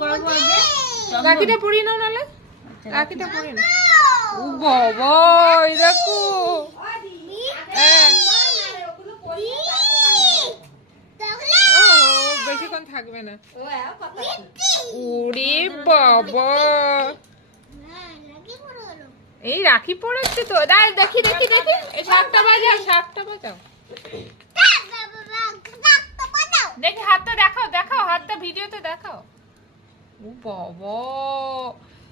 করাবো আগে? রাখিটা পরিয়ে নাও নালে। আচ্ছা, রাখিটা পরিয়ে নাও। ও বাবা এই দেখো। হ্যাঁ। ও বেশিক্ষণ থাকবে না। ওরে বাবা। এই রাখি পড়েছে তো। দাঁড় দেখি দেখি দেখি। এই শাকটা বাজাও শাকটা বাজাও। দেখি হাতটা দেখাও দেখাও হাতটা ভিডিওতে দেখাও। ও বাবা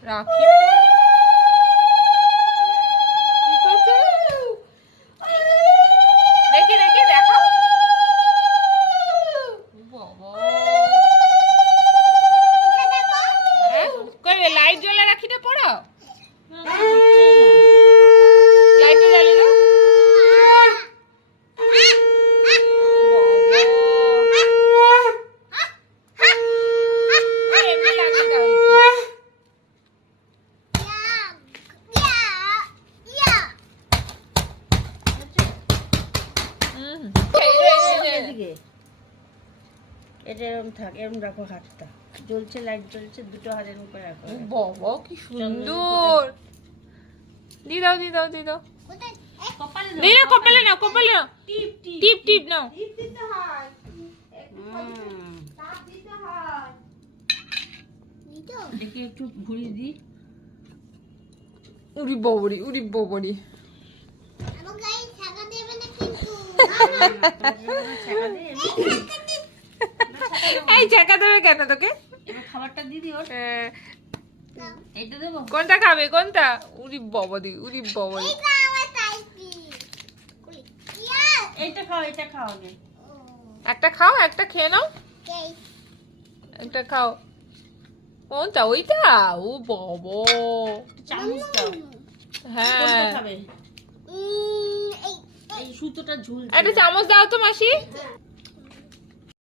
রাখি পরে- কি করছে? দেখি দেখি দেখাও ও বাবা হ্যাঁ? কই লাইট জ্বলা রাখিটা পড়ো লাইটটা জ্বালিয়ে দাও ও বাবা। এই এমনি লাগিয়ে দাও হুম। এই, এই, এই, এই। এদিকে। এটা এরকম থাক এরকম রাখো হাতটা। জ্বলছে লাইট জ্বলছে দুটো হাত এরকম রাখো। বাবা কি সুন্দর। দি দাও দি দাও দি দাও। কপালে কপালে নাও কপালে নাও। টিপ টিপ। টিপ টিপ নাও। দেখি একটু ঘুরিয়ে দিই। উড়ি বাবরি উড়ি বাবরি ছাকা দে এই চাকা দেবে কেন তোকে? খাবারটা ওর কোনটা খাবে? কোনটা? উড়ি বাবারি উড়ি বাবারি এইটা খাও এটা খাও আগে। একটা খাও একটা খেয়ে নাও। একটা খাও। কোনটা? ওইটা? ও বাবা। চামচ দাও। হ্যাঁ। সুতোটা ঝুল একটা চামচ দাও তো মাসি।